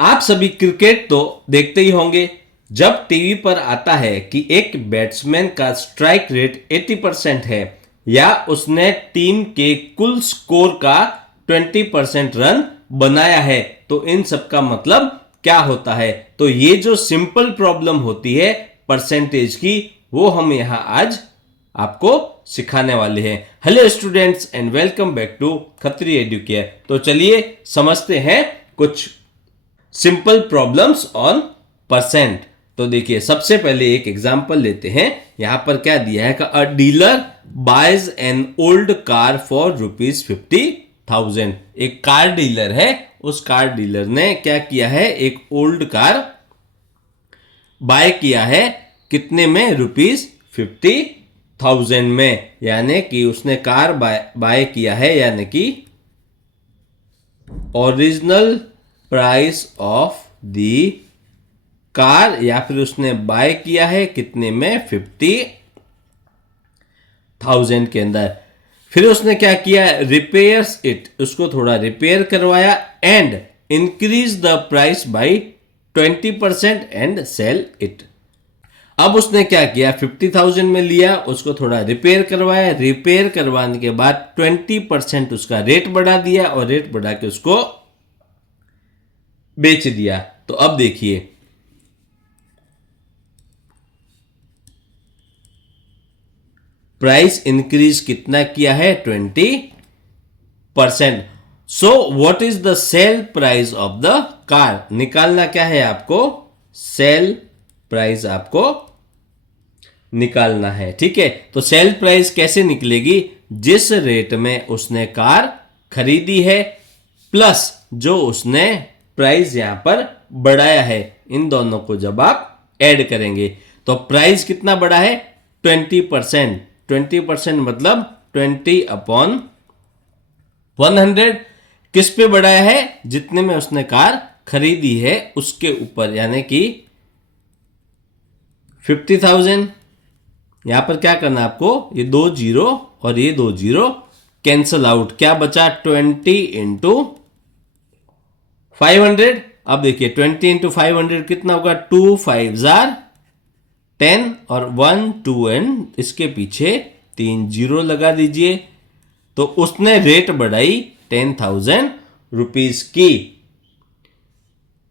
आप सभी क्रिकेट तो देखते ही होंगे। जब टीवी पर आता है कि एक बैट्समैन का स्ट्राइक रेट 80% है या उसने टीम के कुल स्कोर का 20% रन बनाया है, तो इन सब का मतलब क्या होता है। तो ये जो सिंपल प्रॉब्लम होती है परसेंटेज की, वो हम यहां आज आपको सिखाने वाले हैं। Hello students and welcome back to Khatri Educare. तो चलिए समझते हैं कुछ सिंपल प्रॉब्लम्स ऑन परसेंट। तो देखिए, सबसे पहले एक एग्जांपल लेते हैं। यहां पर क्या दिया है, a dealer buys an old car for ₹50,000। एक कार डीलर है, उस कार डीलर ने क्या किया है, एक ओल्ड कार बाय किया है। कितने में? ₹50,000 में। यानी कि उसने कार बाय किया है, यानी कि original price of the car, या फिर उसने बाय किया है कितने में? 50,000 के अंदर। फिर उसने क्या किया? रिपेयर्स इट, उसको थोड़ा रिपेयर करवाया and increase the price by 20% and sell it. अब उसने क्या किया? 50,000 में लिया, उसको थोड़ा रिपेयर करवाया, रिपेयर करवाने के बाद 20% उसका रेट बढ़ा दिया और रेट बढ़ा के उसको बेच दिया। तो अब देखिए, प्राइस इंक्रीज कितना किया है? 20%। So what is the sale price of the car? निकालना क्या है आपको? सेल प्राइस आपको निकालना है। ठीक है, तो सेल प्राइस कैसे निकलेगी? जिस रेट में उसने कार खरीदी है प्लस जो उसने प्राइस यहां पर बढ़ाया है, इन दोनों को जब आप ऐड करेंगे तो प्राइस कितना बढ़ा है? 20%। 20% मतलब 20/100। किस पे बढ़ाया है? जितने में उसने कार खरीदी है उसके ऊपर, यानी कि 50,000। यहां पर क्या करना आपको? ये 2 जीरो और ये 2 जीरो कैंसल आउट। क्या बचा? 20 इंटू 500। अब देखिए 20 इंटू 500 कितना होगा? 2 5 जार 10 और 1 2 एंड इसके पीछे 3 जीरो लगा दीजिए। तो उसने रेट बढ़ाई 10,000 रुपीज की।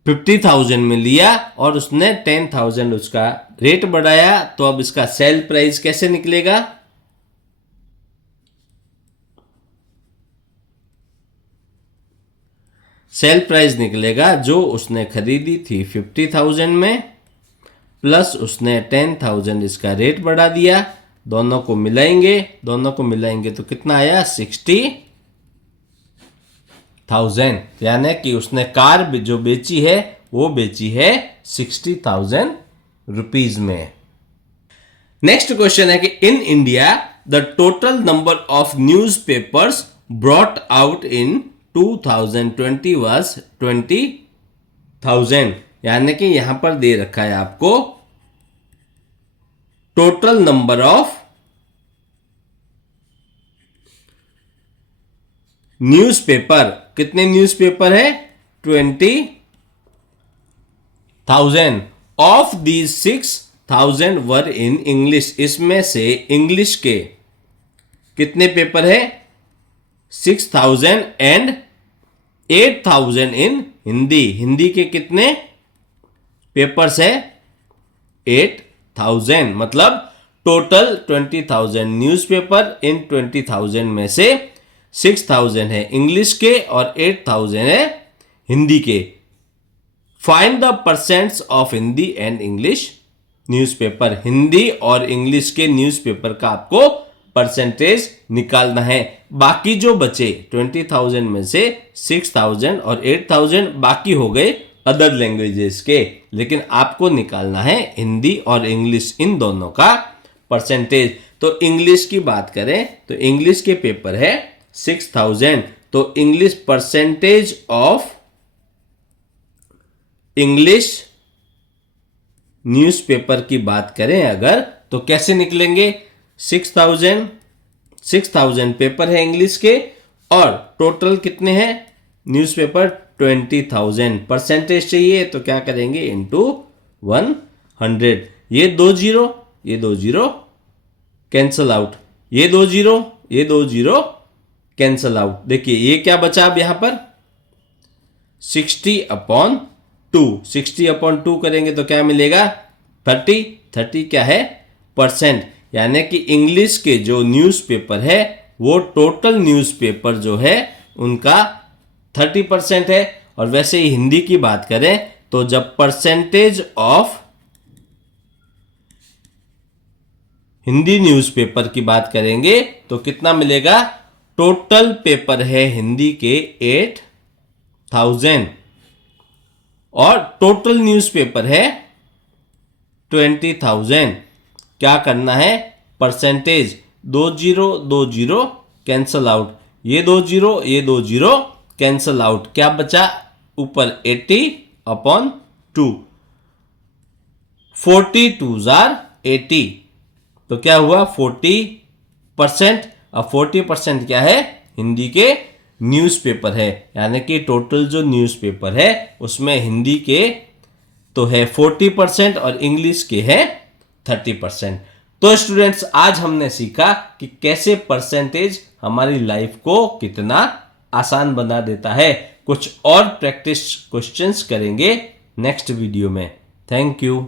50,000 में लिया और उसने 10,000 उसका रेट बढ़ाया। तो अब इसका सेल प्राइस कैसे निकलेगा? सेल प्राइस निकलेगा जो उसने खरीदी थी 50,000 में प्लस उसने 10,000 इसका रेट बढ़ा दिया। दोनों को मिलाएंगे तो कितना आया? 60,000। यानी कि उसने कार जो बेची है वो बेची है 60,000 रुपीज में। नेक्स्ट क्वेश्चन है कि in India the total number of newspapers brought out in 2020 was 20,000। यानी कि यहां पर दे रखा है आपको टोटल नंबर ऑफ न्यूज़पेपर। कितने न्यूज़पेपर है? 20,000। Of these 6,000 were in English. इसमें से इंग्लिश के कितने पेपर है? 6,000 एंड 8,000 इन हिंदी। हिंदी के कितने पेपर्स है? 8,000। मतलब टोटल 20,000 न्यूज़पेपर। इन 20,000 में से 6,000 है इंग्लिश के और 8,000 है हिंदी के। Find the percents of Hindi and English newspaper. Hindi और इंग्लिश के न्यूज़पेपर का आपको परसेंटेज निकालना है। बाकी जो बचे 20,000 में से 6,000 और 8,000 बाकी हो गए अदर लैंग्वेजेस के, लेकिन आपको निकालना है हिंदी और इंग्लिश इन दोनों का परसेंटेज। तो इंग्लिश की बात करें तो इंग्लिश के पेपर है 6,000। तो English percentage of English newspaper की बात करें अगर, तो कैसे निकलेंगे? 6,000 पेपर है इंग्लिश के और टोटल कितने हैं? न्यूज़पेपर 20,000। परसेंटेज चाहिए तो क्या करेंगे, इंटू 100। ये 2 जीरो कैंसल आउट, ये 2 जीरो कैंसल आउट। देखिए ये क्या बचा अब यहां पर, 60/2। 60/2 करेंगे तो क्या मिलेगा, 30। 30 क्या है, परसेंट। यानी कि इंग्लिश के जो न्यूज़पेपर है वो टोटल न्यूज़पेपर जो है उनका 30% है। और वैसे ही हिंदी की बात करें तो जब परसेंटेज ऑफ हिंदी न्यूज़पेपर की बात करेंगे तो कितना मिलेगा, टोटल पेपर है हिंदी के 8,000 और टोटल न्यूज़पेपर है 20,000। क्या करना है, परसेंटेज 2 जीरो कैंसल आउट, ये 2 जीरो कैंसल आउट। क्या बचा ऊपर, 80/2। 42 जार 80, तो क्या हुआ 40%। अब 40% क्या है, हिंदी के न्यूज़पेपर है। यानी कि टोटल जो न्यूज़पेपर है उसमें हिंदी के तो है 40% और इंग्लिश के है 30%। तो स्टूडेंट्स आज हमने सीखा कि कैसे परसेंटेज हमारी लाइफ को कितना आसान बना देता है। कुछ और प्रैक्टिस क्वेश्चंस करेंगे नेक्स्ट वीडियो में। Thank you.